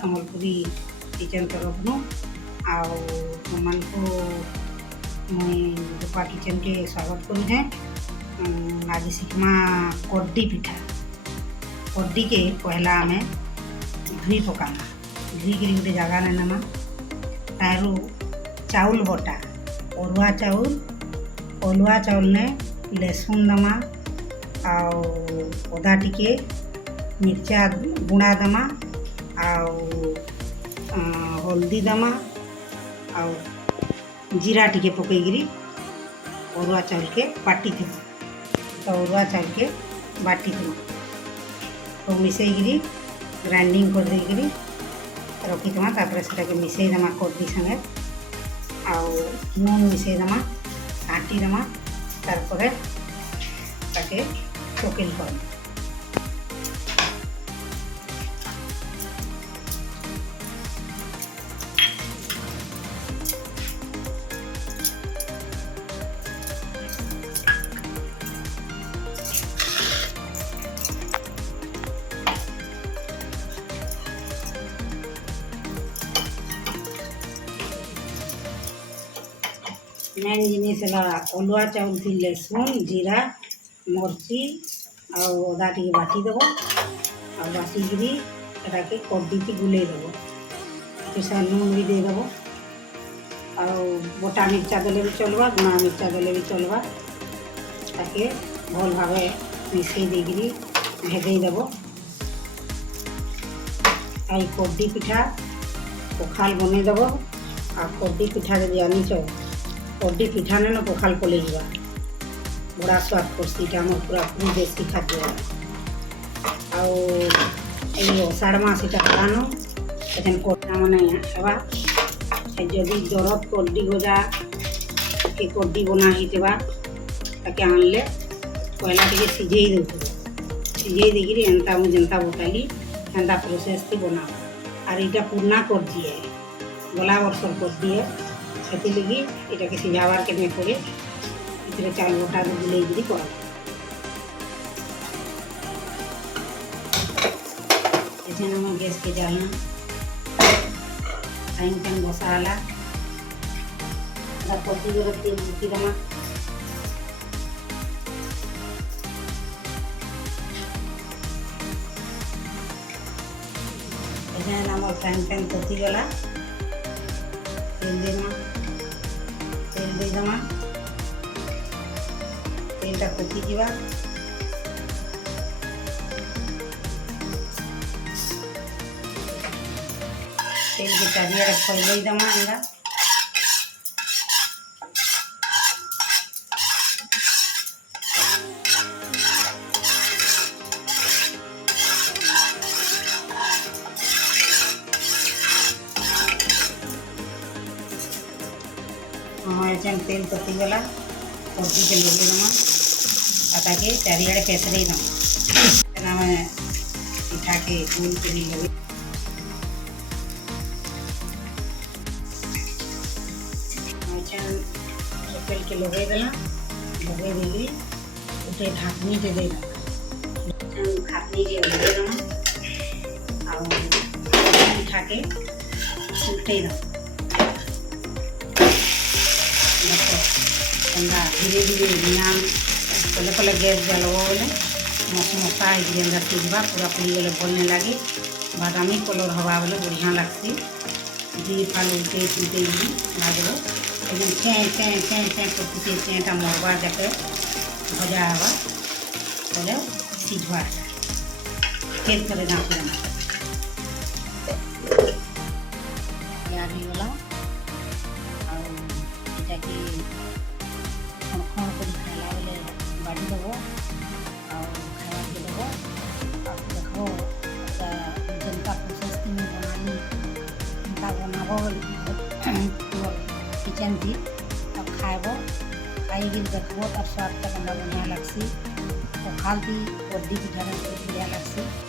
Sambalpuri kitchen ତରଫରୁ ଆଉ ତୁମମାନଙ୍କୁ ମୁଇଁ ରୂପା କିଚେନ୍କେ ସ୍ୱାଗତ କରୁଛେଁ। ଆଜି ଶିଖ୍ମା କଡ୍ଡି ପିଠା। କଡ୍ଡିକେ ପହଲା ଆମେ ଧୁଇ ପକାମା। ଧୁଇକିରି ଗୋଟେ ଜାଗାରେ ନେମା। ତାରୁ ଚାଉଳ ବଟା ଅରୁଆ ଚାଉଲନେ ଲେସୁନ୍ ଦମା ଆଉ ଅଦା ଟିକେ ମିର୍ଚା ଗୁଣ୍ଡା ଦମା ଆଉ ହଳଦୀ ଦମା ଆଉ जीरा टिके पकईकरी अरुआ चाउल के बाटी थी तो अरुआ चाउल के बाटी थी तो मिसईकरी ग्राइंडिंग कर देकरी रखी दमा। तापर सेटा के मिसई दमा कड्डी संगे आउ नून मिसई दमा घाटी दमा। तारपरे ताके चोकेल कर मेन जिनिस है अरुआ चाउल थी लहसुन जीरा मर्ची और अदा टी बाटी देव आ बाटिकी के कड्डी की गुले देव किसा नून भी देदेव आ बटा मिर्चा देले भी चलवा गुणा मिर्चा देले भी चलवा ताके भल भाव मिसई देकरी भेजई देव। आई कड्डी पिठा पखाल बने देव आ कड्डी पिठा जब आनीच कड्डी पिठा ने न पखाल पलि जा बड़ा स्वाद करसी आम पूरा पूरी देसी खाद्य आषाढ़ मास इटा खानो एखन कटा माने हेबा जदि जरत कड्डी गजा के कड्डी बना होइतबा ताके आनले पहला टिके सिझेई देउथबो सिझेई देकरी एंता मु जेंता बताली एंता प्रोसेस थी बना आर इटा पुरना कड्डी है गला वर्षर कड्डी है से लगी ये सिझावार के नहीं पड़े इतने चाउल बटा बुलेगी कर गैस के जालना टाइम टाइम बसाला पति तेल बुकी दमा फ्राइंग पैन पति गला तेल देमा तेल दे दमा तेलटा पति जीवा तेल के चारियाडे फैलई दमा एंगा तेल पति गला कड्डी के लगे दमा ताके चारियाडे पेसरई दमा पिठा के गोल कर लगे चपेल के लगे देला लगे देगी उठे ढाकनी दे देना ढाकनी के लगे दमा आ पिठा के उल्टे दमा धीरे धीरे नियाम पहले पहले गैस जलवा बोले मसा है सीझा पूरा पूरी गले बोलने लगे बादामी कलर हवा बोले बढ़िया लगसी दी फाल उल्टे उल्टे भाजब एकदम चें चें चें चें करती चेंटा मरवा जाके भजा हवा बोले सीझवा फिर थोड़े दाँत देना तैयार हो गला कि खण खण कर खाला बेले बाड़ी देव खावा के देव देख जनता प्रोसेस थी बनानी एंता बनाब किचन थी तब खाएब खाई देखब तार स्वाद तक बढ़िया लगसी पखाल थी कड्डी पिठा बढ़िया लगसी।